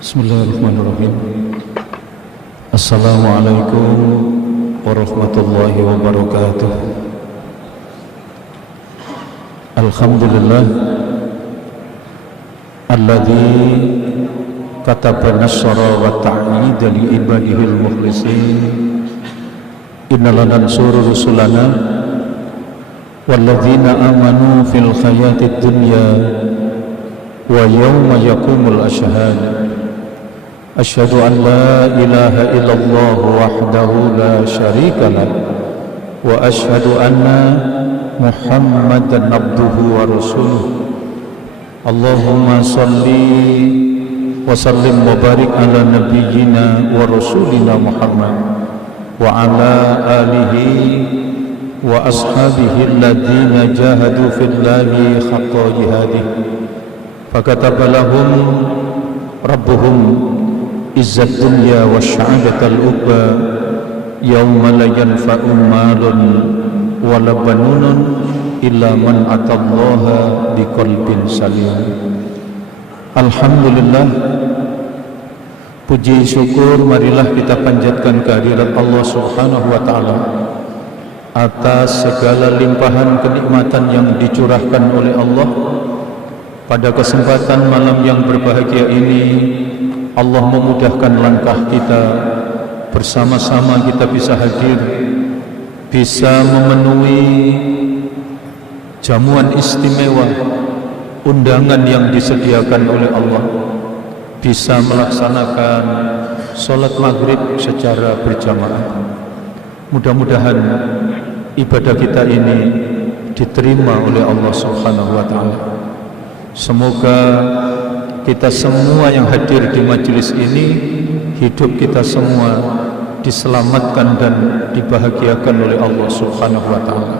Bismillahirrahmanirrahim. Assalamualaikum warahmatullahi wabarakatuh. Alhamdulillah alladzi kataba nasra wa ta'ida li ibadihil mukhlisin. Inna lanansuru rusulana walladzina amanu fil hayatid dunya wa yawma yaqumul ashhad. Asyhadu an la ilaha illallah wahdahu la syarika lah wa asyhadu anna Muhammadan abduhu wa rasuluh. Allahumma salli wa sallim wa barik ala nabiyyina wa rasulina Muhammad wa ala alihi wa ashabihi alladhina jahadu fillahi haqqa jihadih fakataba lahum rabbuhum izzat dunya wa sya'adatal ukhra yawma la yanfa'u malun wa la banunun illa man atallaha biqalbin salim. Alhamdulillah, puji syukur marilah kita panjatkan kehadirat Allah Subhanahu wa taala atas segala limpahan kenikmatan yang dicurahkan oleh Allah. Pada kesempatan malam yang berbahagia ini, Allah memudahkan langkah kita, bersama-sama kita bisa hadir, bisa memenuhi jamuan istimewa, undangan yang disediakan oleh Allah, bisa melaksanakan sholat maghrib secara berjamaah. Mudah-mudahan ibadah kita ini diterima oleh Allah Subhanahu wa taala. Semoga kita semua yang hadir di majelis ini, hidup kita semua diselamatkan dan dibahagiakan oleh Allah Subhanahu wa taala.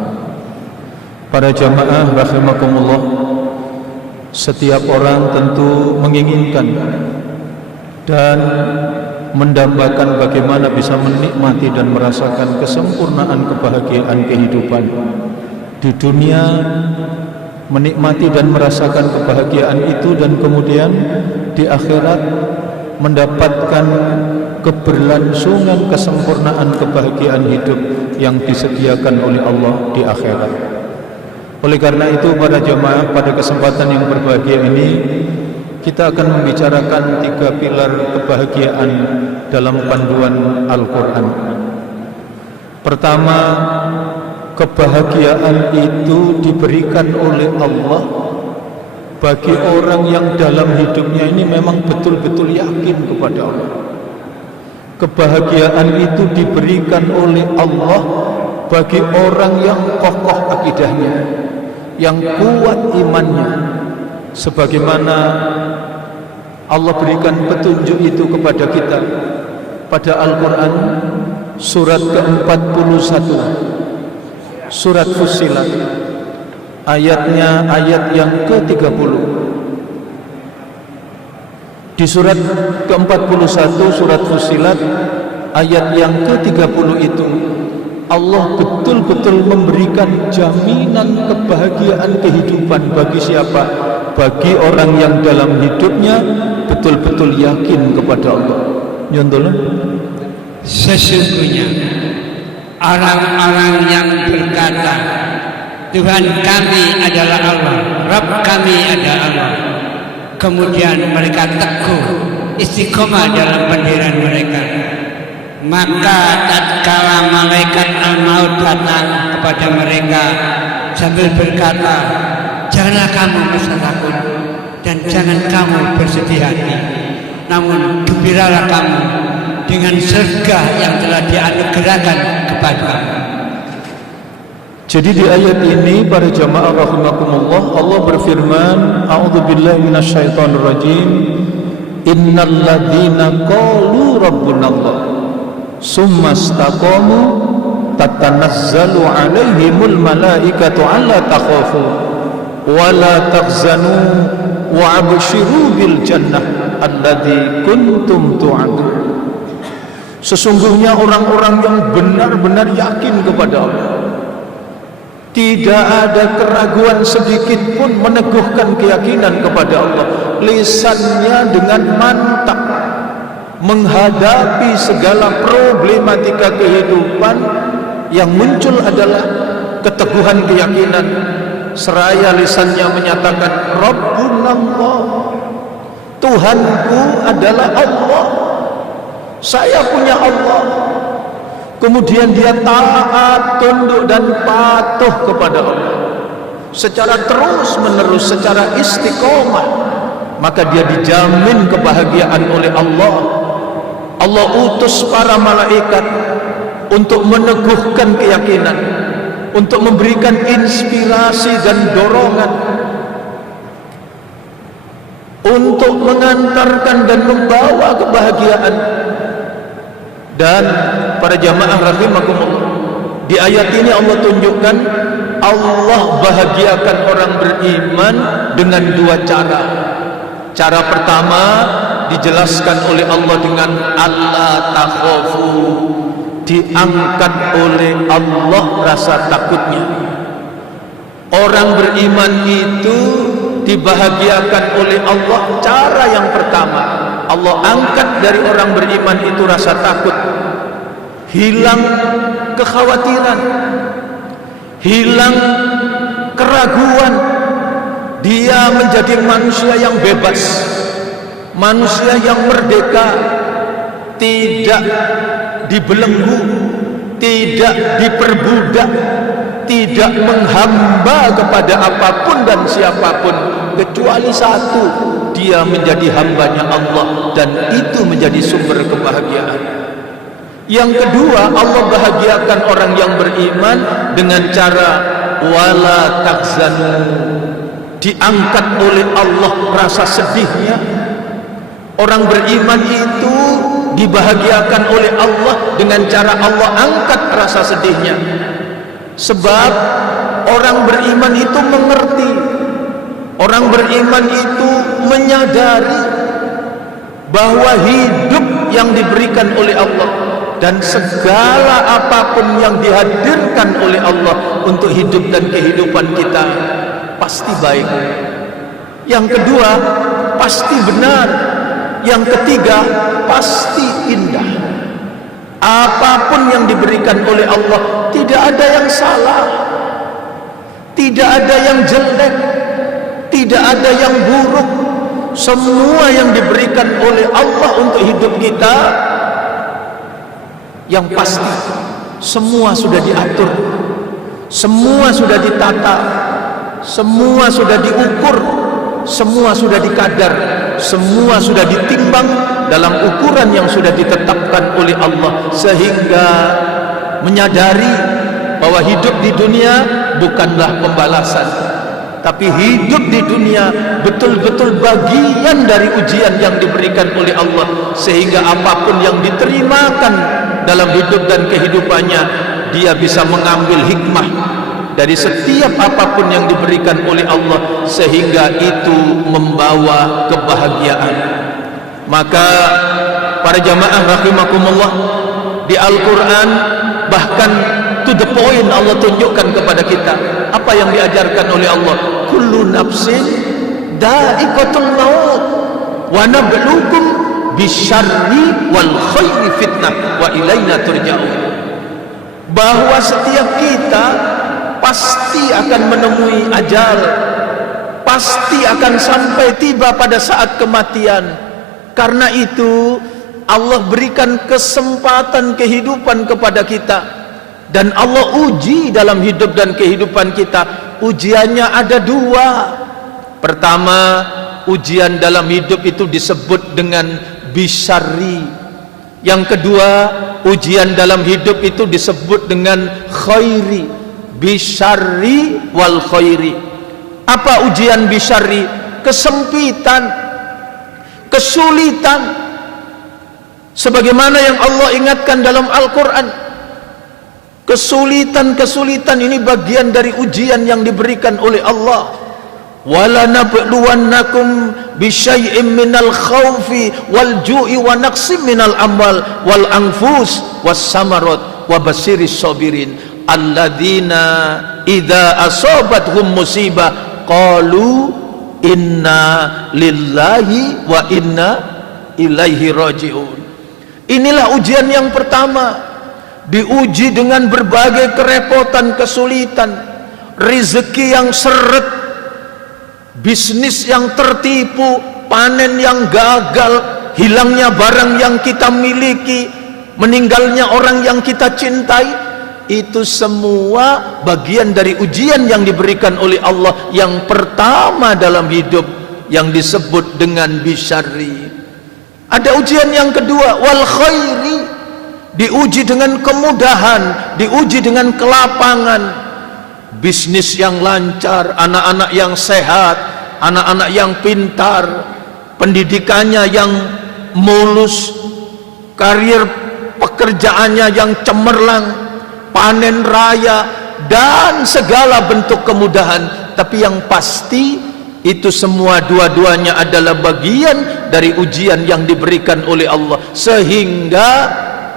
Para jamaah rahimakumullah, setiap orang tentu menginginkan dan mendambakan bagaimana bisa menikmati dan merasakan kesempurnaan kebahagiaan kehidupan di dunia, menikmati dan merasakan kebahagiaan itu, dan kemudian di akhirat mendapatkan keberlangsungan kesempurnaan kebahagiaan hidup yang disediakan oleh Allah di akhirat. Oleh karena itu, para jamaah, pada kesempatan yang berbahagia ini kita akan membicarakan 3 pilar kebahagiaan dalam panduan Al-Quran. Pertama, kebahagiaan itu diberikan oleh Allah bagi orang yang dalam hidupnya ini memang betul-betul yakin kepada Allah. Kebahagiaan itu diberikan oleh Allah bagi orang yang kokoh akidahnya, yang kuat imannya, sebagaimana Allah berikan petunjuk itu kepada kita pada Al-Quran surat ke-41, surat Fussilat, ayatnya ayat yang ke-30. Di surat ke-41 surat Fussilat ayat yang ke-30 itu Allah betul-betul memberikan jaminan kebahagiaan kehidupan bagi siapa? Bagi orang yang dalam hidupnya betul-betul yakin kepada Allah. Nyontolah, sesungguhnya orang-orang yang berkata Tuhan kami adalah Allah, Rabb kami adalah Allah, kemudian mereka teguh istiqomah dalam pendirian mereka, maka tatkala malaikat al-maut datang kepada mereka sambil berkata, janganlah kamu merasa takut dan jangan kamu bersedih hati, namun gembiralah kamu dengan surga yang telah dianugerahkan kepadamu. Jadi di ayat ini, para jamaah rahimakumullah, Allah berfirman, a'udzubillahi minasyaitonirrajim, innal ladzina qalu rabbunallah summa istaqamu tatanazzalu alaihimul malaikatu alla takhafu wa la tahzanu wa abshiru bil jannah allati kuntum tu'adun. Sesungguhnya orang-orang yang benar-benar yakin kepada Allah, tidak ada keraguan sedikit pun, meneguhkan keyakinan kepada Allah, lisannya dengan mantap menghadapi segala problematika kehidupan, yang muncul adalah keteguhan keyakinan, seraya lisannya menyatakan Rabbunallah, Tuhanku adalah Allah, saya punya Allah. Kemudian dia taat, tunduk dan patuh kepada Allah secara terus menerus, secara istiqomah, maka dia dijamin kebahagiaan oleh Allah. Allah utus para malaikat untuk meneguhkan keyakinan, untuk memberikan inspirasi dan dorongan, untuk mengantarkan dan membawa kebahagiaan. Dan para jamaah rahimakumullah, di ayat ini Allah tunjukkan Allah bahagiakan orang beriman dengan dua cara. Cara pertama dijelaskan oleh Allah dengan Allah takhafu, diangkat oleh Allah rasa takutnya. Orang beriman itu dibahagiakan oleh Allah. Cara yang pertama, Allah angkat dari orang beriman itu rasa takut, hilang kekhawatiran, hilang keraguan. Dia menjadi manusia yang bebas, manusia yang merdeka, tidak dibelenggu, tidak diperbudak, tidak menghamba kepada apapun dan siapapun kecuali satu, dia menjadi hambanya Allah, dan itu menjadi sumber kebahagiaan. Yang kedua, Allah bahagiakan orang yang beriman dengan cara wala takzanu, diangkat oleh Allah rasa sedihnya. Orang beriman itu dibahagiakan oleh Allah dengan cara Allah angkat rasa sedihnya. Sebab orang beriman itu mengerti, orang beriman itu menyadari bahwa hidup yang diberikan oleh Allah dan segala apapun yang dihadirkan oleh Allah untuk hidup dan kehidupan kita pasti baik. Yang kedua, pasti benar. Yang ketiga, pasti indah. Apapun yang diberikan oleh Allah, tidak ada yang salah, tidak ada yang jelek, tidak ada yang buruk. Semua yang diberikan oleh Allah untuk hidup kita, yang pasti semua sudah diatur, semua sudah ditata, semua sudah diukur, semua sudah dikadar, semua sudah ditimbang dalam ukuran yang sudah ditetapkan oleh Allah, sehingga menyadari bahwa hidup di dunia bukanlah pembalasan, tapi hidup di dunia betul-betul bagian dari ujian yang diberikan oleh Allah, sehingga apapun yang diterimakan dalam hidup dan kehidupannya, dia bisa mengambil hikmah dari setiap apapun yang diberikan oleh Allah, sehingga itu membawa kebahagiaan. Maka para jamaah rahimakumullah, di Al-Quran bahkan to the point Allah tunjukkan kepada kita apa yang diajarkan oleh Allah. Kullu nafsin dha'iqatul maut wa nabluukum bisyarri wal khairi fitnah wa ilaina turja'un. Bahwa setiap kita pasti akan menemui ajal, pasti akan sampai tiba pada saat kematian. Karena itu Allah berikan kesempatan kehidupan kepada kita, dan Allah uji dalam hidup dan kehidupan kita. Ujiannya ada dua. Pertama, ujian dalam hidup itu disebut dengan bisyarri. Yang kedua, ujian dalam hidup itu disebut dengan khairi. Bisyarri wal khairi. Apa ujian bisyarri? Kesempitan, kesulitan, sebagaimana yang Allah ingatkan dalam Al-Quran. Kesulitan-kesulitan ini bagian dari ujian yang diberikan oleh Allah. وَلَنَبْلُوَنَّكُمْ بِشَيْءٍ مِّنَ الْخَوْفِ وَالْجُوعِ وَنَقْصٍ مِّنَ الْأَمْوَالِ وَالْأَنفُسِ وَالثَّمَرَاتِ وَبَشِّرِ الصَّابِرِينَ الَّذِينَ إِذَا أَصَابَتْهُمْ مُصِيبَةٌ قَالُوا إِنَّا لِلَّهِ وَإِنَّا إِلَيْهِ رَاجِعُونَ. Inilah ujian yang pertama. Diuji dengan berbagai kerepotan, kesulitan, rezeki yang seret, bisnis yang tertipu, panen yang gagal, hilangnya barang yang kita miliki, meninggalnya orang yang kita cintai. Itu semua bagian dari ujian yang diberikan oleh Allah yang pertama dalam hidup, yang disebut dengan bisyarri. Ada ujian yang kedua, wal khairi. Diuji dengan kemudahan, diuji dengan kelapangan, bisnis yang lancar, anak-anak yang sehat, anak-anak yang pintar, pendidikannya yang mulus, karir pekerjaannya yang cemerlang, panen raya, dan segala bentuk kemudahan. Tapi yang pasti itu semua dua-duanya adalah bagian dari ujian yang diberikan oleh Allah. Sehingga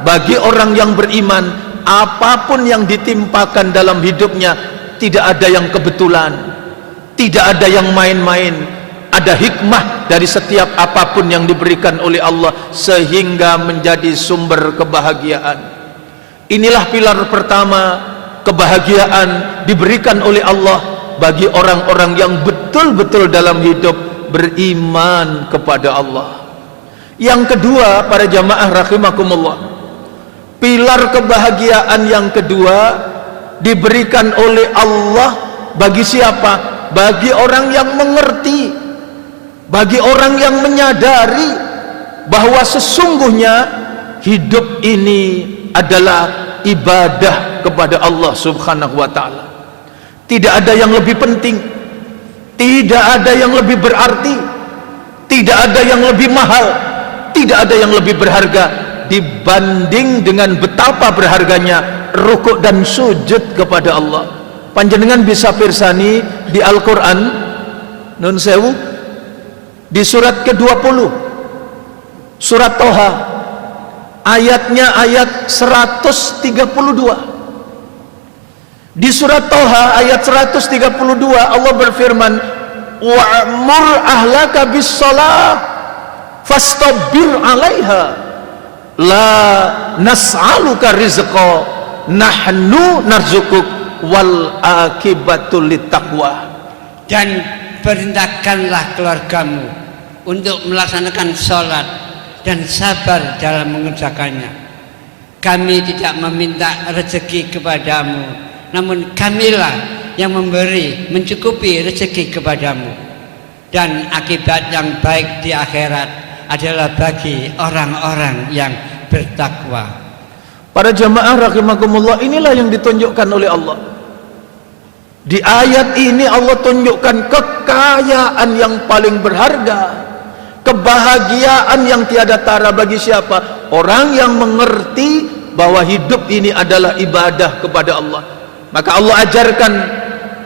bagi orang yang beriman, apapun yang ditimpakan dalam hidupnya tidak ada yang kebetulan, tidak ada yang main-main. Ada hikmah dari setiap apapun yang diberikan oleh Allah sehingga menjadi sumber kebahagiaan. Inilah pilar pertama, kebahagiaan diberikan oleh Allah bagi orang-orang yang betul-betul dalam hidup beriman kepada Allah. Yang kedua, para jamaah rahimakumullah, pilar kebahagiaan yang kedua diberikan oleh Allah bagi siapa? Bagi orang yang mengerti, bagi orang yang menyadari bahwa sesungguhnya hidup ini adalah ibadah kepada Allah Subhanahu wa ta'ala. Tidak ada yang lebih penting, tidak ada yang lebih berarti, tidak ada yang lebih mahal, tidak ada yang lebih berharga dibanding dengan betapa berharganya rukuk dan sujud kepada Allah. Panjenengan bisa pirsani di Al-Quran, nun sewu, di surat ke-20, surat Toha, ayatnya ayat 132. Di surat Toha ayat 132 Allah berfirman, wa'mur ahlaka bis shalah fastabir 'alaiha la nas'aluka rizqa nahnu narzukuk wal akibatul littaqwa. Dan perintahkanlah keluargamu untuk melaksanakan sholat dan sabar dalam mengerjakannya. Kami tidak meminta rezeki kepadamu, namun kamilah yang memberi, mencukupi rezeki kepadamu. Dan akibat yang baik di akhirat adalah bagi orang-orang yang bertakwa. Para jamaah rahimakumullah, inilah yang ditunjukkan oleh Allah. Di ayat ini Allah tunjukkan kekayaan yang paling berharga, kebahagiaan yang tiada tara bagi siapa? Orang yang mengerti bahwa hidup ini adalah ibadah kepada Allah. Maka Allah ajarkan,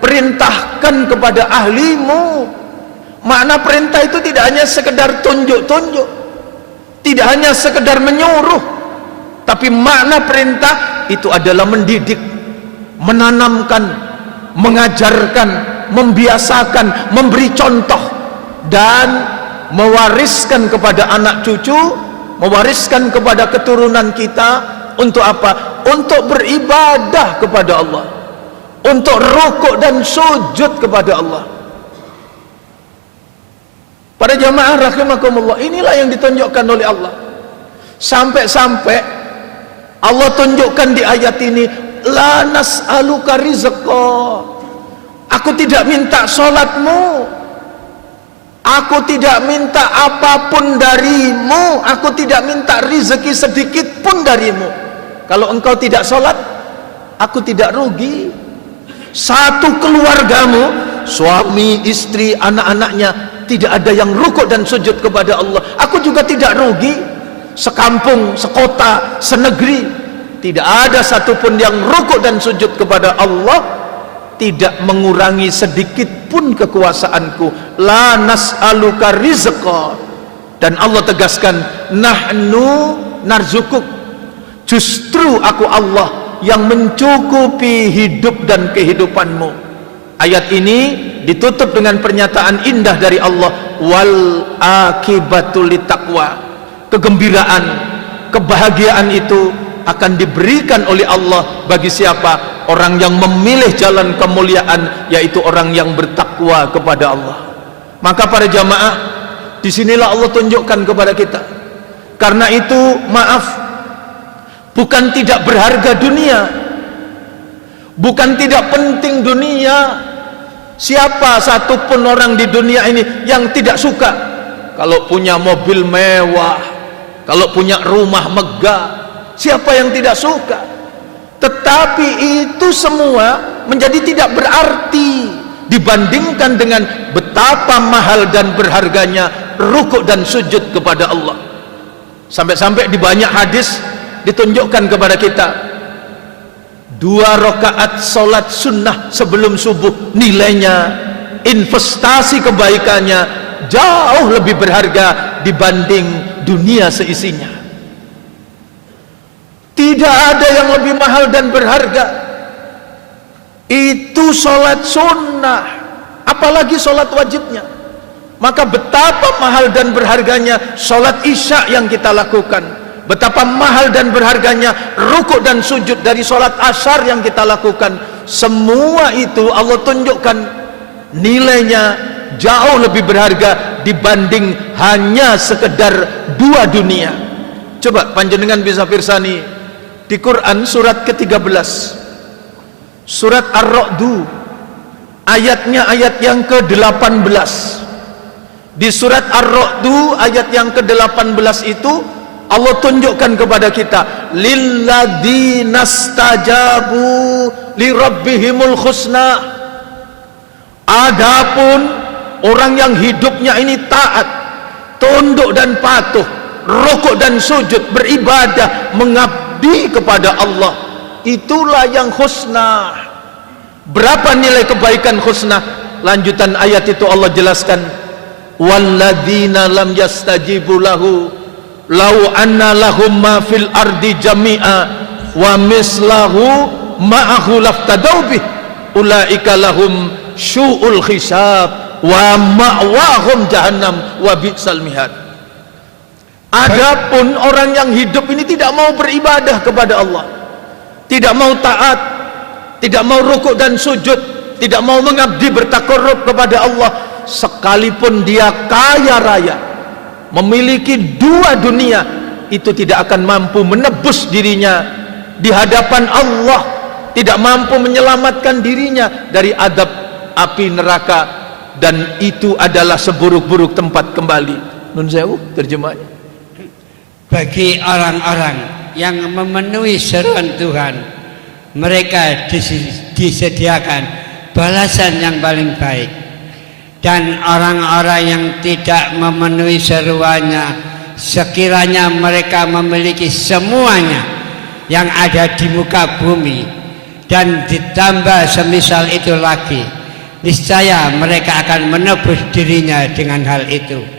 perintahkan kepada ahlimu. Makna perintah itu tidak hanya sekedar tunjuk-tunjuk, tidak hanya sekedar menyuruh, tapi makna perintah itu adalah mendidik, menanamkan, mengajarkan, membiasakan, memberi contoh, dan mewariskan kepada anak cucu, mewariskan kepada keturunan kita. Untuk apa? Untuk beribadah kepada Allah, untuk rukuk dan sujud kepada Allah. Para jamaah rahimakumullah, inilah yang ditunjukkan oleh Allah. Sampai-sampai Allah tunjukkan di ayat ini, la nas'aluka rizqa. Aku tidak minta salatmu, aku tidak minta apapun darimu, aku tidak minta rezeki sedikit pun darimu. Kalau engkau tidak salat, aku tidak rugi. Satu keluargamu, suami, istri, anak-anaknya, tidak ada yang rukuk dan sujud kepada Allah, aku juga tidak rugi. Sekampung, sekota, senegeri, tidak ada satupun yang rukuk dan sujud kepada Allah, tidak mengurangi sedikit pun kekuasaanku. La nas'aluka rizqa. Dan Allah tegaskan, nahnu narzukuk. Justru aku Allah yang mencukupi hidup dan kehidupanmu. Ayat ini ditutup dengan pernyataan indah dari Allah, wal akibatul littaqwa. Kegembiraan, kebahagiaan itu akan diberikan oleh Allah bagi siapa? Orang yang memilih jalan kemuliaan, yaitu orang yang bertakwa kepada Allah. Maka para jamaah, disinilah Allah tunjukkan kepada kita. Karena itu, maaf, bukan tidak berharga dunia, bukan tidak penting dunia. Siapa satupun orang di dunia ini yang tidak suka kalau punya mobil mewah, kalau punya rumah megah? Siapa yang tidak suka? Tetapi itu semua menjadi tidak berarti dibandingkan dengan betapa mahal dan berharganya rukuk dan sujud kepada Allah. Sampai-sampai di banyak hadis ditunjukkan kepada kita, 2 rakaat solat sunnah sebelum subuh nilainya, investasi kebaikannya jauh lebih berharga dibanding dunia seisinya. Tidak ada yang lebih mahal dan berharga. Itu solat sunnah, apalagi solat wajibnya. Maka betapa mahal dan berharganya solat isya yang kita lakukan, betapa mahal dan berharganya rukuk dan sujud dari solat asar yang kita lakukan. Semua itu Allah tunjukkan nilainya jauh lebih berharga dibanding hanya sekedar 2 dunia. Coba panjenengan bisa pirsani di Quran surat ke-13, surat Ar-Ra'd, ayatnya ayat yang ke-18. Di surat Ar-Ra'd ayat yang ke-18 itu Allah tunjukkan kepada kita, lilladzina stajabu li rabbihimul husna. Adapun orang yang hidupnya ini taat, tunduk dan patuh, rukuk dan sujud, beribadah, mengabdi kepada Allah, itulah yang husna. Berapa nilai kebaikan husna? Lanjutan ayat itu Allah jelaskan, walladzina lam yastajibu lahu lau anna lahum ma fil ardi jami'a wa mislahu ma'ahu laftadau bih ulaika lahum syu'ul hisab wa ma'wahum jahannam wa bi'sal mihad. Adapun orang yang hidup ini tidak mau beribadah kepada Allah, tidak mau taat, tidak mau rukuk dan sujud, tidak mau mengabdi bertakarrub kepada Allah, sekalipun dia kaya raya, memiliki 2 dunia, itu tidak akan mampu menebus dirinya di hadapan Allah, tidak mampu menyelamatkan dirinya dari adab api neraka, dan itu adalah seburuk-buruk tempat kembali. Nun sewu terjemahnya. Bagi orang-orang yang memenuhi seruan Tuhan, mereka disediakan balasan yang paling baik. Dan orang-orang yang tidak memenuhi seruannya, sekiranya mereka memiliki semuanya yang ada di muka bumi dan ditambah semisal itu lagi, niscaya mereka akan menebus dirinya dengan hal itu.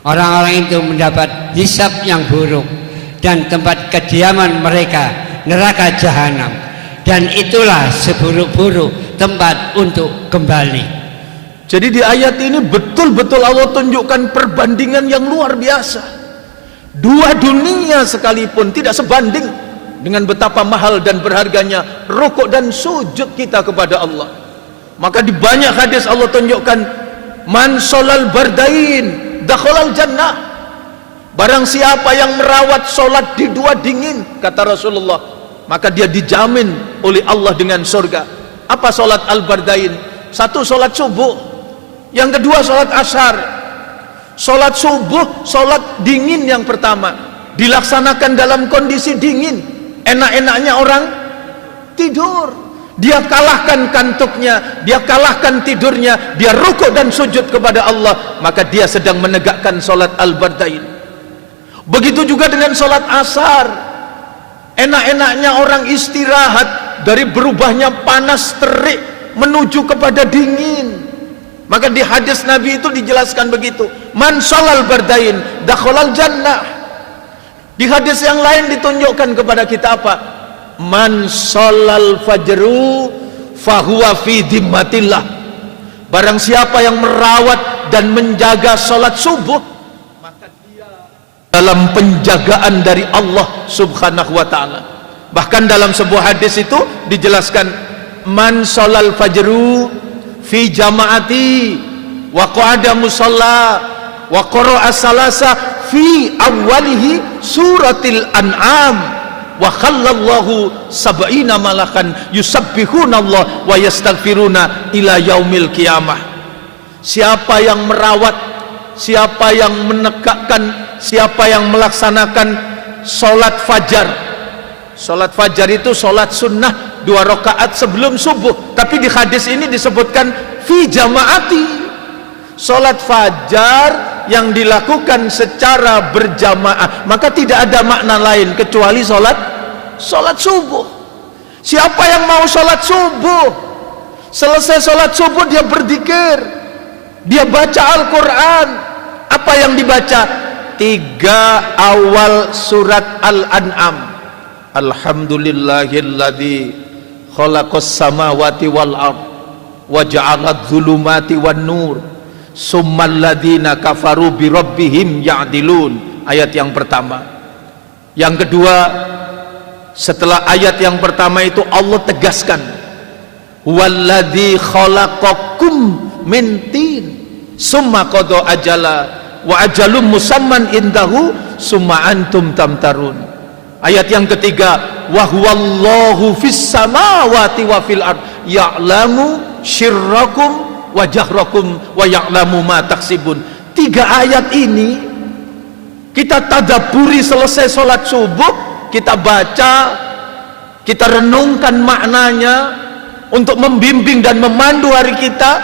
Orang-orang itu mendapat hisab yang buruk, dan tempat kediaman mereka neraka jahanam, dan itulah seburuk-buruk tempat untuk kembali. Jadi di ayat ini betul-betul Allah tunjukkan perbandingan yang luar biasa. 2 dunia sekalipun tidak sebanding dengan betapa mahal dan berharganya rukuk dan sujud kita kepada Allah. Maka di banyak hadis Allah tunjukkan, man sholal bardain dakhalal jannah. Barang siapa yang merawat solat di 2 dingin, kata Rasulullah, maka dia dijamin oleh Allah dengan surga. Apa solat al-bardain? 1 solat subuh, yang kedua solat asar. Solat subuh, solat dingin yang pertama, dilaksanakan dalam kondisi dingin. Enak-enaknya orang tidur. Dia kalahkan kantuknya, dia kalahkan tidurnya, dia rukuk dan sujud kepada Allah, maka dia sedang menegakkan solat al-bardain. Begitu juga dengan solat asar. Enak-enaknya orang istirahat dari berubahnya panas terik menuju kepada dingin. Maka di hadis Nabi itu dijelaskan begitu, man sholal bardain dakhalal jannah. Di hadis yang lain ditunjukkan kepada kita apa? Man sholal fajru fahuwa fi dhimmatillah. Barang siapa yang merawat dan menjaga solat subuh, maka dia dalam penjagaan dari Allah subhanahu wa ta'ala. Bahkan dalam sebuah hadis itu dijelaskan, man sholal fajru fi jama'ati wa qa'ada musalla wa qara'a salasa fi awwalihi suratil an'am wa khallallahu sab'ina malakan yusabbihuna Allah wa yastaghfiruna ila yaumil qiyamah. Siapa yang merawat, siapa yang menegakkan, siapa yang melaksanakan sholat fajar. Sholat fajar itu sholat sunnah 2 rakaat sebelum subuh, tapi di hadis ini disebutkan fi jamaati. Sholat fajar yang dilakukan secara berjamaah, maka tidak ada makna lain kecuali sholat subuh. Siapa yang mau sholat subuh, selesai sholat subuh dia berzikir, dia baca Al-Quran. Apa yang dibaca? 3 awal surat Al-An'am. Alhamdulillahilladzi khalaqas samawati wal ard wa ja'aladz zulumati wan nur summal ladzina kafaru bi rabbihim ya'dilun. Ayat yang pertama. Yang kedua, setelah ayat yang pertama itu Allah tegaskan, walladzi khalaqakum min tin summa qada ajala wa ajalum musamman indahu summa antum tamtarun. Ayat yang ketiga, wa huwallahu fis samawati wa fil ard ya'lamu syirrakum wa jahrakum wa ya'lamu ma taksibun. 3 ayat ini kita tadabburi selesai sholat subuh, kita baca, kita renungkan maknanya untuk membimbing dan memandu hari kita.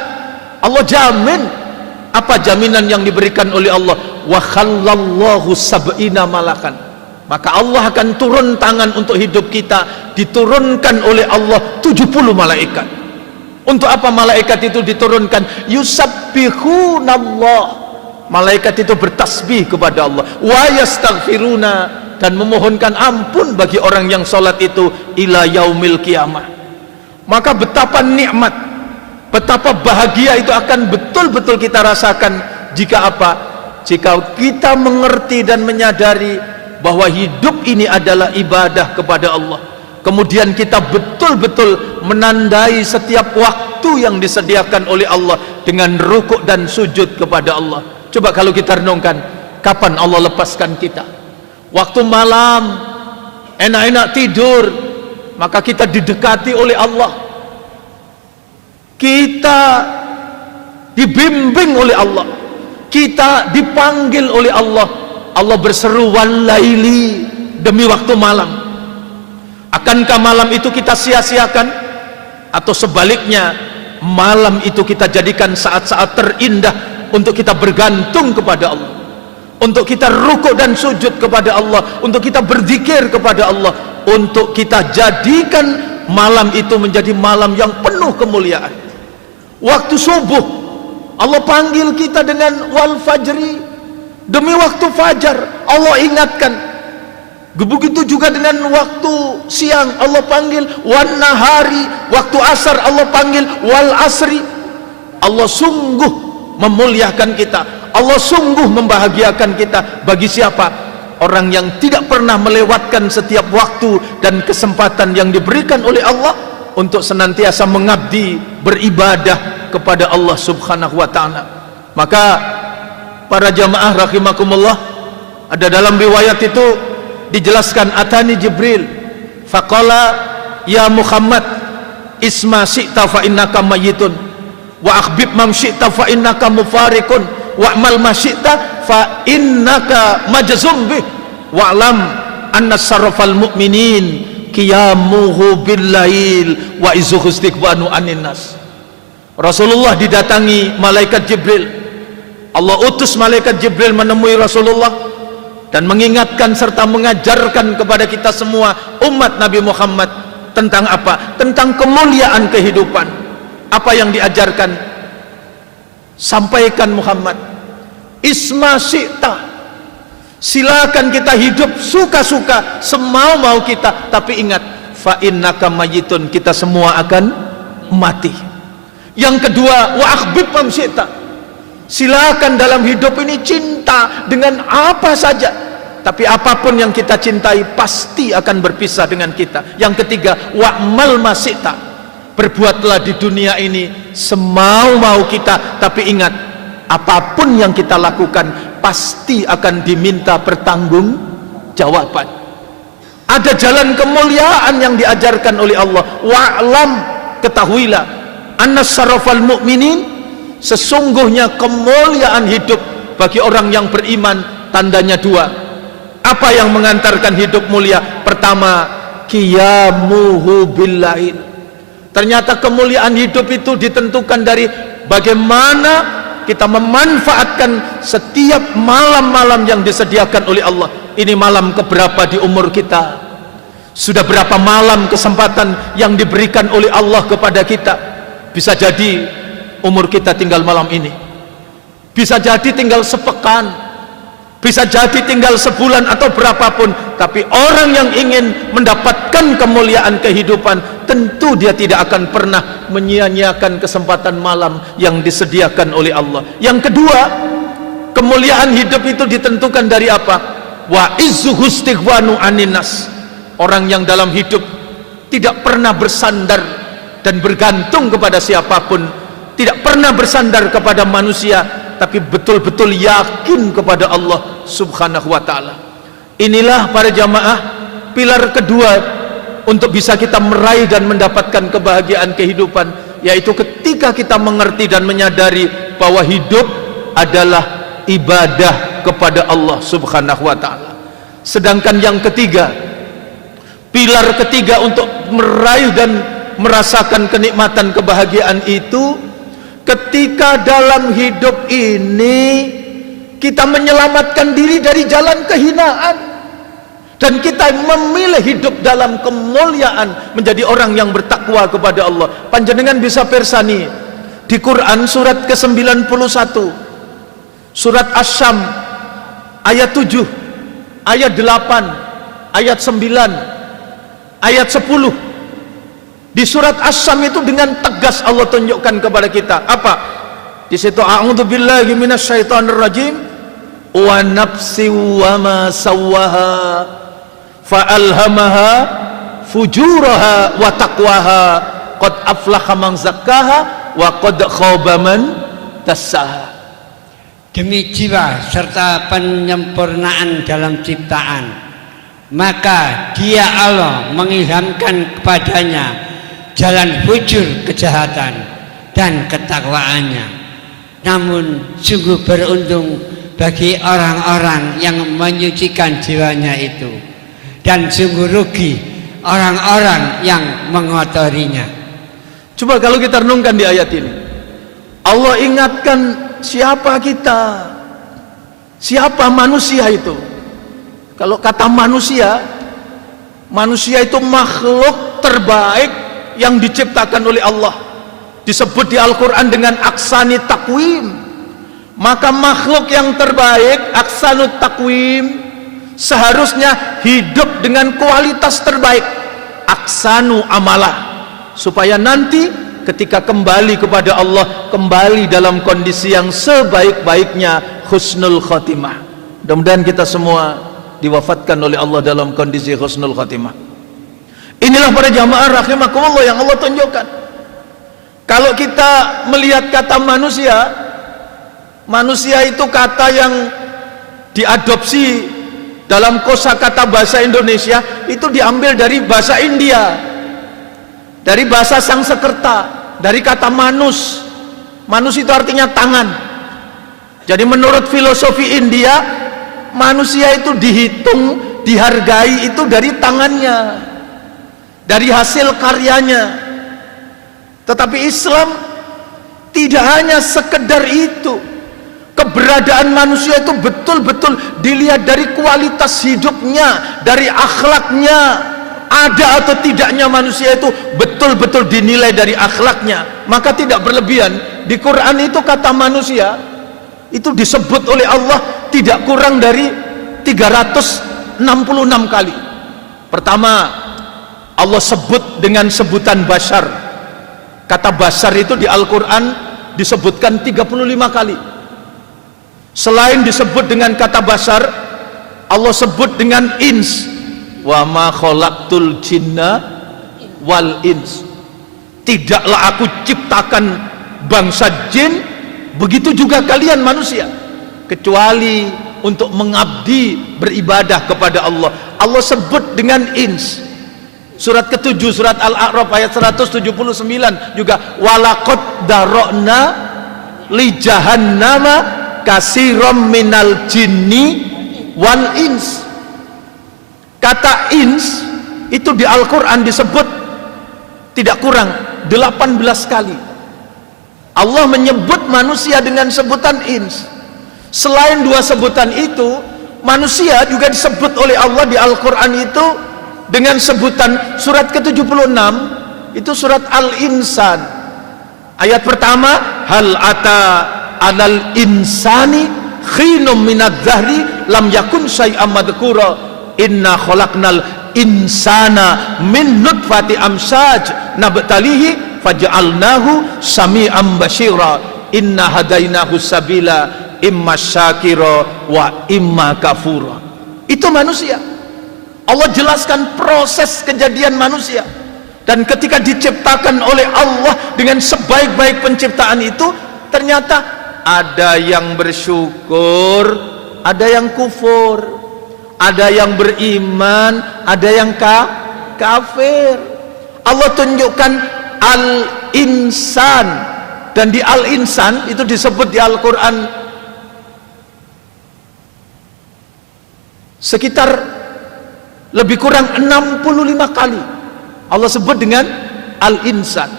Allah jamin. Apa jaminan yang diberikan oleh Allah? Wa khallallahu sab'ina malakan. Maka Allah akan turun tangan untuk hidup kita, diturunkan oleh Allah 70 malaikat. Untuk apa malaikat itu diturunkan? Yusabbihunallah. Malaikat itu bertasbih kepada Allah. Wa yastaghfiruna, dan memohonkan ampun bagi orang yang sholat itu ila yaumil qiyamah. Maka betapa nikmat, betapa bahagia itu akan betul-betul kita rasakan jika apa? Jika kita mengerti dan menyadari bahwa hidup ini adalah ibadah kepada Allah. Kemudian kita betul-betul menandai setiap waktu yang disediakan oleh Allah dengan rukuk dan sujud kepada Allah. Coba kalau kita renungkan, kapan Allah lepaskan kita? Waktu malam, enak-enak tidur, maka kita didekati oleh Allah. Kita dibimbing oleh Allah. Kita dipanggil oleh Allah. Allah berseru walaili, demi waktu malam. Akankah malam itu kita sia-siakan? Atau sebaliknya, malam itu kita jadikan saat-saat terindah untuk kita bergantung kepada Allah, untuk kita rukuk dan sujud kepada Allah, untuk kita berzikir kepada Allah, untuk kita jadikan malam itu menjadi malam yang penuh kemuliaan. Waktu subuh Allah panggil kita dengan wal fajri, demi waktu fajar Allah ingatkan. Begitu juga dengan waktu siang Allah panggil wan nahari, waktu asar Allah panggil wal asri. Allah sungguh memuliakan kita, Allah sungguh membahagiakan kita. Bagi siapa? Orang yang tidak pernah melewatkan setiap waktu dan kesempatan yang diberikan oleh Allah untuk senantiasa mengabdi, beribadah kepada Allah subhanahu wa ta'ala. Maka para jamaah rahimakumullah, ada dalam riwayat itu dijelaskan, atani Jibril faqala ya Muhammad isma syi'ta fa innaka mayyitun wa akhbib man syi'ta fa innaka mufarikun wa amal ma syi'ta fa innaka majzum bih wa alam anna sarrafal mu'minin qiyamuhu bil lail wa izuhu istighbanu anin nas. Rasulullah didatangi malaikat Jibril. Allah utus malaikat Jibril menemui Rasulullah dan mengingatkan serta mengajarkan kepada kita semua umat Nabi Muhammad tentang apa? Tentang kemuliaan kehidupan. Apa yang diajarkan? Sampaikan Muhammad, isma syi'ta, silakan kita hidup suka-suka, semau-mau kita, tapi ingat, fa innaka mayyitun, kita semua akan mati. Yang kedua, wa akhbib man syi'ta, silakan dalam hidup ini cinta dengan apa saja, Tapi apapun yang kita cintai pasti akan berpisah dengan kita. Yang ketiga, wa'mal masita, berbuatlah di dunia ini semau-mau kita, tapi ingat, apapun yang kita lakukan pasti akan diminta pertanggungjawaban. Ada jalan kemuliaan yang diajarkan oleh Allah. Wa'lam, ketahuilah, anna syarafal mu'minin, sesungguhnya kemuliaan hidup bagi orang yang beriman tandanya dua. Apa yang mengantarkan hidup mulia? Pertama, qiyamuhu billail. Ternyata kemuliaan hidup itu ditentukan dari bagaimana kita memanfaatkan setiap malam-malam yang disediakan oleh Allah. Ini malam keberapa di umur kita? Sudah berapa malam kesempatan yang diberikan oleh Allah kepada kita? Bisa jadi umur kita tinggal malam ini, bisa jadi tinggal sepekan, bisa jadi tinggal sebulan atau berapapun. Tapi orang yang ingin mendapatkan kemuliaan kehidupan, tentu dia tidak akan pernah menyia-nyiakan kesempatan malam yang disediakan oleh Allah. Yang kedua, kemuliaan hidup itu ditentukan dari apa? Wa izzuhu istighwanu aninas. Orang yang dalam hidup tidak pernah bersandar dan bergantung kepada siapapun, tidak pernah bersandar kepada manusia, tapi betul-betul yakin kepada Allah subhanahu wa ta'ala. Inilah para jamaah pilar kedua untuk bisa kita meraih dan mendapatkan kebahagiaan kehidupan, yaitu ketika kita mengerti dan menyadari bahwa hidup adalah ibadah kepada Allah subhanahu wa ta'ala. Sedangkan yang ketiga, pilar ketiga untuk meraih dan merasakan kenikmatan kebahagiaan itu, ketika dalam hidup ini kita menyelamatkan diri dari jalan kehinaan dan kita memilih hidup dalam kemuliaan, menjadi orang yang bertakwa kepada Allah. Panjenengan bisa persani di Quran surat ke-91, surat Asy-Syam ayat 7, ayat 8, ayat 9, ayat 10. Di surat Asy-Syam itu dengan tegas Allah tunjukkan kepada kita apa? Di situ a'udzubillahi minasyaitonir rajim, wa nafsi wa ma sawwaha fa alhamaha fujuraha wa taqwaha qad aflaha man zakkaha wa qad khaba man dassaha. Demi jiwa serta penyempurnaan dalam ciptaan, maka Dia Allah mengilhamkan kepadanya jalan fujur kejahatan dan ketakwaannya. Namun sungguh beruntung bagi orang-orang yang menyucikan jiwanya itu, dan sungguh rugi orang-orang yang mengotorinya. Coba kalau kita renungkan di ayat ini, Allah ingatkan siapa kita, siapa manusia itu. Kalau kata manusia, manusia itu makhluk terbaik yang diciptakan oleh Allah, disebut di Al-Quran dengan aksani takwim. Maka makhluk yang terbaik, aksanut takwim, seharusnya hidup dengan kualitas terbaik, aksanu amalah, supaya nanti ketika kembali kepada Allah, kembali dalam kondisi yang sebaik-baiknya, husnul khotimah. Mudah-mudahan kita semua diwafatkan oleh Allah dalam kondisi husnul khotimah. Inilah para jamaah rahimakumullah yang Allah tunjukkan. Kalau kita melihat kata manusia, manusia itu kata yang diadopsi dalam kosakata bahasa Indonesia, itu diambil dari bahasa India, dari bahasa Sanskerta, dari kata manus. Manus itu artinya tangan. Jadi menurut filosofi India, manusia itu dihitung, dihargai itu dari tangannya, dari hasil karyanya. Tetapi Islam tidak hanya sekedar itu. Keberadaan manusia itu betul-betul dilihat dari kualitas hidupnya, dari akhlaknya. Ada atau tidaknya manusia itu betul-betul dinilai dari akhlaknya. Maka tidak berlebihan. Di Quran itu kata manusia itu disebut oleh Allah tidak kurang dari 366 kali. Pertama, Allah sebut dengan sebutan bashar. Kata bashar itu di Al-Quran disebutkan 35 kali. Selain disebut dengan kata bashar, Allah sebut dengan ins, wa ma khalaqtul jinna wal ins, tidaklah aku ciptakan bangsa jin, begitu juga kalian manusia, kecuali untuk mengabdi beribadah kepada Allah. Allah sebut dengan ins. Surat ke-7 surat Al-A'raf ayat 179 juga, walaqad darokna li jahannama kasiram minal jinni wal ins. Kata ins itu di Al-Quran disebut tidak kurang 18 kali. Allah menyebut manusia dengan sebutan ins. Selain dua sebutan itu, manusia juga disebut oleh Allah di Al-Quran itu dengan sebutan. Surat ke-76 itu surat Al-Insan. Ayat pertama, hal ata alal insani khinum minadz zahri lam yakun syai'am madhkura inna khalaqnal insana min nutfati amsaj nabtalihi faj'alnahu sami'an basyira inna hadainahu sabila imma syakira wa imma kafura. Itu manusia. Allah jelaskan proses kejadian manusia, dan ketika diciptakan oleh Allah dengan sebaik-baik penciptaan itu, ternyata ada yang bersyukur, ada yang kufur, ada yang beriman, ada yang kafir. Allah tunjukkan al-insan, dan di al-insan itu disebut di Al-Quran sekitar lebih kurang 65 kali Allah sebut dengan al-insan.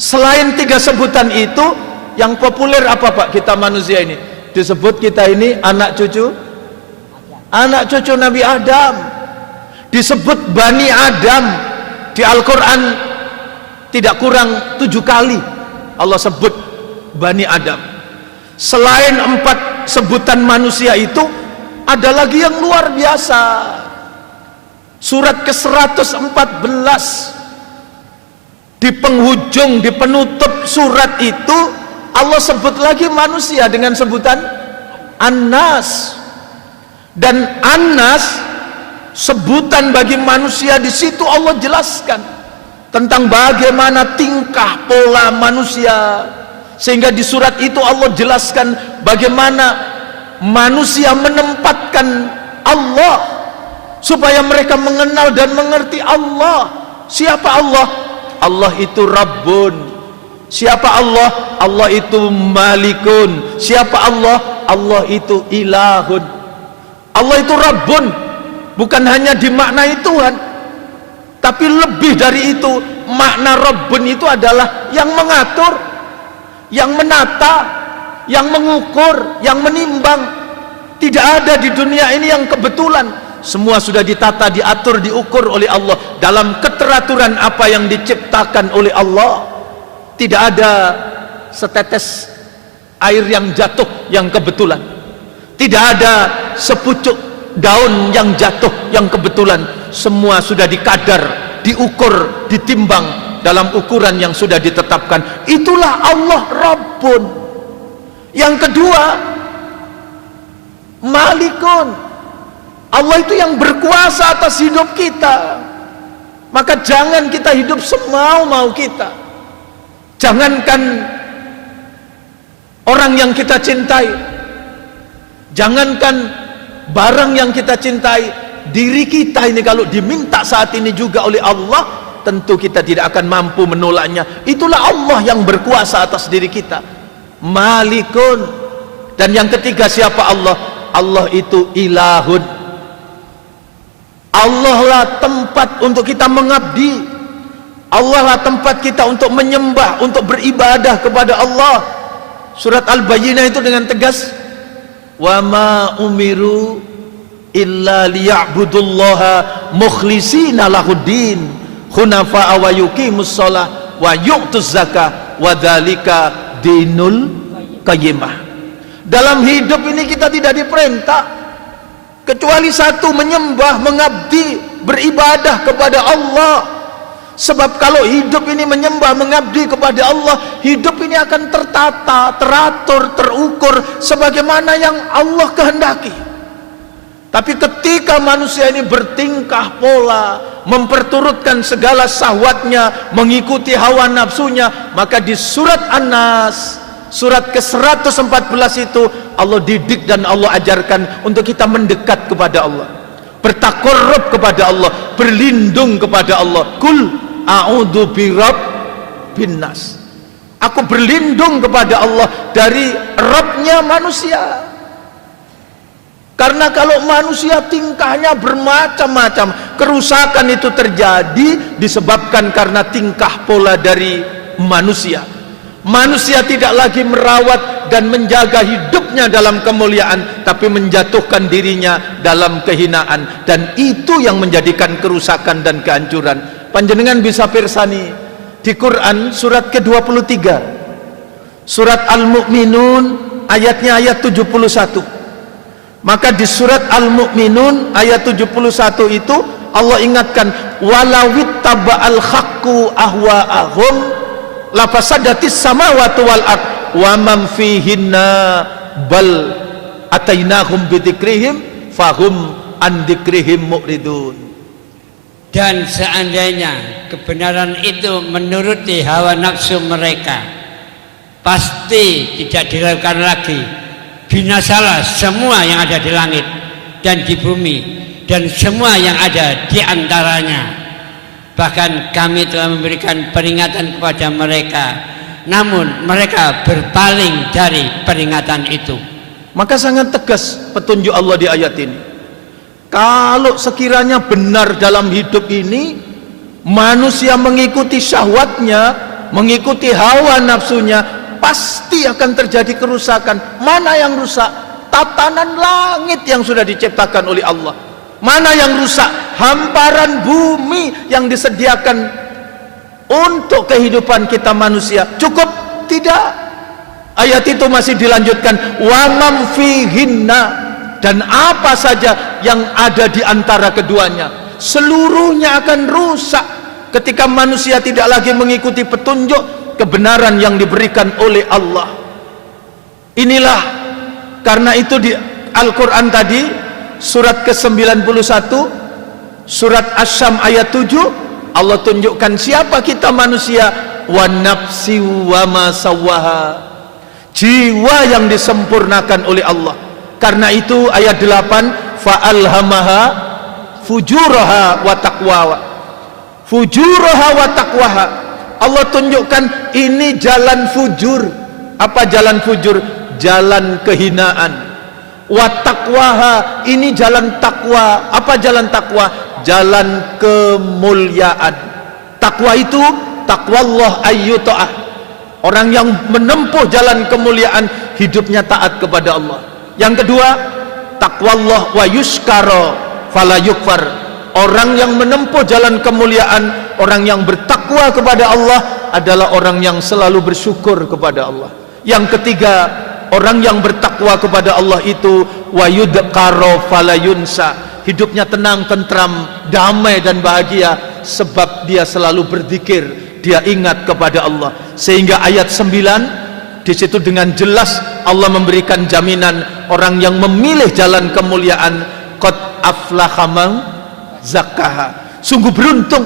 Selain tiga sebutan itu, yang populer apa Pak kita manusia ini? Disebut kita ini anak cucu Nabi Adam. Disebut Bani Adam di Al-Quran tidak kurang 7 kali Allah sebut Bani Adam. Selain 4 sebutan manusia itu, ada lagi yang luar biasa. Surat ke-114 di penghujung, di penutup surat itu Allah sebut lagi manusia dengan sebutan An-Nas. Dan An-Nas sebutan bagi manusia, di situ Allah jelaskan tentang bagaimana tingkah pola manusia, sehingga di surat itu Allah jelaskan bagaimana manusia menempatkan Allah supaya mereka mengenal dan mengerti Allah. Siapa Allah? Allah itu Rabbun. Siapa Allah? Allah itu Malikun. Siapa Allah? Allah itu Ilahun. Allah itu Rabbun, bukan hanya dimaknai Tuhan, tapi lebih dari itu. Makna Rabbun itu adalah yang mengatur, yang menata, yang mengukur, yang menimbang. Tidak ada di dunia ini yang kebetulan. Semua sudah ditata, diatur, diukur oleh Allah dalam keteraturan apa yang diciptakan oleh Allah. Tidak ada setetes air yang jatuh yang kebetulan. Tidak ada sepucuk daun yang jatuh yang kebetulan. Semua sudah dikadar, diukur, ditimbang dalam ukuran yang sudah ditetapkan. Itulah Allah Rabbun. Yang kedua, Malikun. Allah itu yang berkuasa atas hidup kita. Maka jangan kita hidup semau-mau kita. Jangankan orang yang kita cintai, jangankan barang yang kita cintai, diri kita ini kalau diminta saat ini juga oleh Allah, tentu kita tidak akan mampu menolaknya. Itulah Allah yang berkuasa atas diri kita, Malikun. Dan yang ketiga, siapa Allah? Allah itu Ilahun. Allah lah tempat untuk kita mengabdi. Allah lah tempat kita untuk menyembah, untuk beribadah kepada Allah. Surat Al-Bayyinah itu dengan tegas, wa ma umiru illa liya'budullaha mukhlishina lahuddin hunafa'a wa yuqimus shalah wa yu'tuz zakah wa dzalika dinul qayyimah. Dalam hidup ini kita tidak diperintah kecuali satu, menyembah, mengabdi, beribadah kepada Allah. Sebab kalau hidup ini menyembah, mengabdi kepada Allah, hidup ini akan tertata, teratur, terukur sebagaimana yang Allah kehendaki. Tapi ketika manusia ini bertingkah pola, memperturutkan segala syahwatnya, mengikuti hawa nafsunya, maka di surat An-Nas, surat ke-114 itu Allah didik dan Allah ajarkan untuk kita mendekat kepada Allah, bertakarrub kepada Allah, berlindung kepada Allah. Kul a'udzu birabbin nas. Aku berlindung kepada Allah dari Rabbnya manusia. Karena kalau manusia tingkahnya bermacam-macam, kerusakan itu terjadi disebabkan karena tingkah pola dari manusia. Manusia tidak lagi merawat dan menjaga hidupnya dalam kemuliaan, tapi menjatuhkan dirinya dalam kehinaan, dan itu yang menjadikan kerusakan dan kehancuran. Panjenengan bisa pirsani di Quran surat ke-23, surat Al-Mu'minun ayatnya ayat 71. Maka di surat Al-Mu'minun ayat 71 itu Allah ingatkan, walawit taba'al haqqu ahwa'ahum lafasadatis samawati wal ard wa man fihinna bal atainahum bidzikrihim fahum an dzikrihim mu'ridun. Dan seandainya kebenaran itu menuruti hawa nafsu mereka, pasti tidak diragukan lagi, binasalah semua yang ada di langit dan di bumi dan semua yang ada di antaranya. Bahkan kami telah memberikan peringatan kepada mereka, namun mereka berpaling dari peringatan itu. Maka sangat tegas petunjuk Allah di ayat ini. Kalau sekiranya benar dalam hidup ini manusia mengikuti syahwatnya, mengikuti hawa nafsunya, pasti akan terjadi kerusakan. Mana yang rusak? Tatanan langit yang sudah diciptakan oleh Allah. Mana yang rusak? Hamparan bumi yang disediakan untuk kehidupan kita manusia. Cukup? Tidak. Ayat itu masih dilanjutkan, wa man fihinna, dan apa saja yang ada di antara keduanya, seluruhnya akan rusak ketika manusia tidak lagi mengikuti petunjuk kebenaran yang diberikan oleh Allah. Inilah karena itu di Al-Quran tadi surat ke-91 surat Asy-Syam ayat 7 Allah tunjukkan siapa kita manusia, wa nafsi wa ma sawwaha, jiwa yang disempurnakan oleh Allah. Karena itu ayat 8 fa'alhamaha fujuraha wa taqwaha, fujuraha wa taqwaha. Allah tunjukkan ini jalan fujur. Apa jalan fujur? Jalan kehinaan. Wa taqwaha, ini jalan takwa. Apa jalan takwa? Jalan kemuliaan. Takwa itu taqwallah ayyuta'ah. Orang yang menempuh jalan kemuliaan hidupnya taat kepada Allah. Yang kedua, taqwallah wa yuskara fala yukfar. Orang yang menempuh jalan kemuliaan, orang yang bertakwa kepada Allah adalah orang yang selalu bersyukur kepada Allah. Yang ketiga, orang yang bertakwa kepada Allah itu wa yudqara fala yunsa. Hidupnya tenang, tentram, damai dan bahagia sebab dia selalu berzikir, dia ingat kepada Allah. Sehingga ayat 9 di situ dengan jelas Allah memberikan jaminan orang yang memilih jalan kemuliaan, qad aflaha man zakkaha. Sungguh beruntung,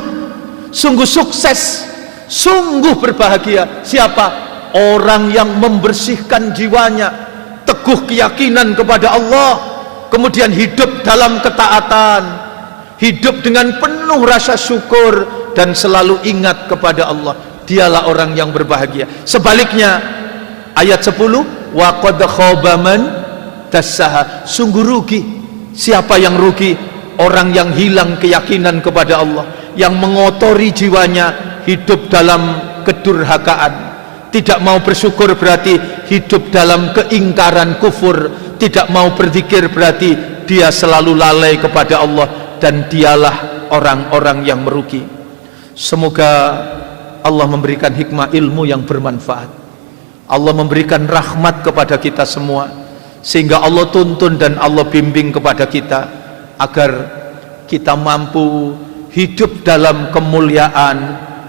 sungguh sukses, sungguh berbahagia siapa? Orang yang membersihkan jiwanya, teguh keyakinan kepada Allah, kemudian hidup dalam ketaatan, hidup dengan penuh rasa syukur dan selalu ingat kepada Allah. Dialah orang yang berbahagia. Sebaliknya ayat 10 wa qad khaba man dassaha, sungguh rugi. Siapa yang rugi? Orang yang hilang keyakinan kepada Allah, yang mengotori jiwanya, hidup dalam kedurhakaan. Tidak mau bersyukur berarti hidup dalam keingkaran kufur. Tidak mau berzikir berarti dia selalu lalai kepada Allah, dan dialah orang-orang yang merugi. Semoga Allah memberikan hikmah ilmu yang bermanfaat. Allah memberikan rahmat kepada kita semua, sehingga Allah tuntun dan Allah bimbing kepada kita agar kita mampu hidup dalam kemuliaan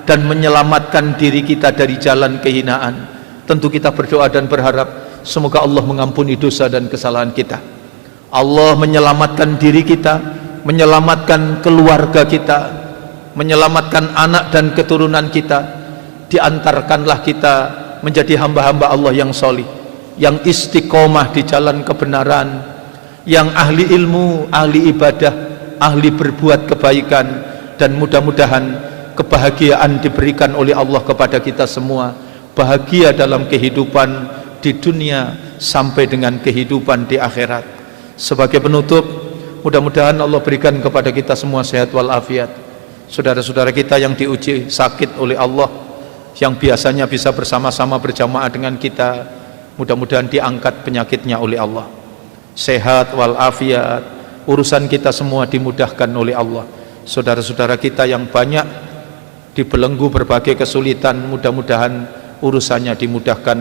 dan menyelamatkan diri kita dari jalan kehinaan. Tentu kita berdoa dan berharap semoga Allah mengampuni dosa dan kesalahan kita. Allah menyelamatkan diri kita, menyelamatkan keluarga kita, menyelamatkan anak dan keturunan kita. Diantarkanlah kita menjadi hamba-hamba Allah yang solih, yang istiqomah di jalan kebenaran, yang ahli ilmu, ahli ibadah, ahli berbuat kebaikan. Dan mudah-mudahan kebahagiaan diberikan oleh Allah kepada kita semua, bahagia dalam kehidupan di dunia sampai dengan kehidupan di akhirat. Sebagai penutup, mudah-mudahan Allah berikan kepada kita semua sehat walafiat. Saudara-saudara kita yang diuji sakit oleh Allah, yang biasanya bisa bersama-sama berjamaah dengan kita, mudah-mudahan diangkat penyakitnya oleh Allah. Sehat walafiat, urusan kita semua dimudahkan oleh Allah. Saudara-saudara kita yang banyak dibelenggu berbagai kesulitan, mudah-mudahan urusannya dimudahkan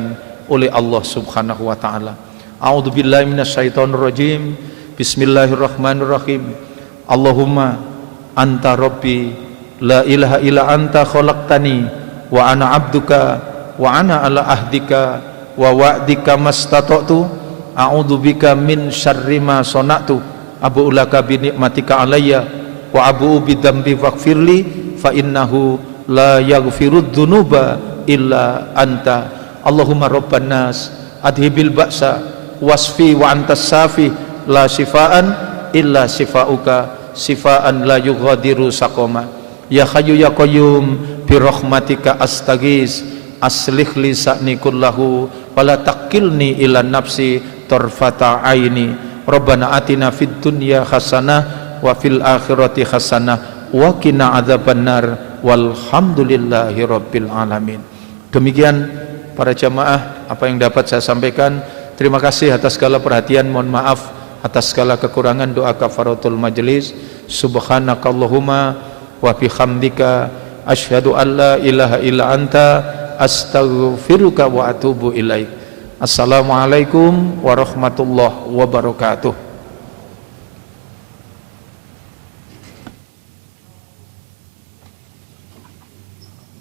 oleh Allah Subhanahu wa taala. A'udzubillahi minasyaitonirrajim. Bismillahirrahmanirrahim. Allahumma anta rabbi la ilaha illa anta khalaqtani wa ana abduka wa ana ala ahdika wa wa'dika mastata'tu a'udzubika min syarri ma sana'tu abu'u laka bi ni'matika alayya wa abu'u bi dzambi faghfirli fa innahu la yaghfirudz dzunuba illa anta. Allahumma rabban nas adhibil ba'sa wasfi wa antas safi la sifaan illa sifauka sifaan la yughadiru saqama. Ya hayyu ya qayyum bi rahmatika astaghis aslih li sa'ni kullahu wa la taqilni ila nafsi tarfata aini. Rabbana atina fid dunya hasanah wa fil akhirati hasanah wa qina adzabannar walhamdulillahi rabbil alamin. Demikian para jamaah apa yang dapat saya sampaikan. Terima kasih atas segala perhatian, mohon maaf atas segala kekurangan. Doa kafaratul majelis. Subhanakallahumma wa bihamdika asyhadu an la ilaha illa anta astaghfiruka wa atubu ilaik. Assalamualaikum warahmatullahi wabarakatuh.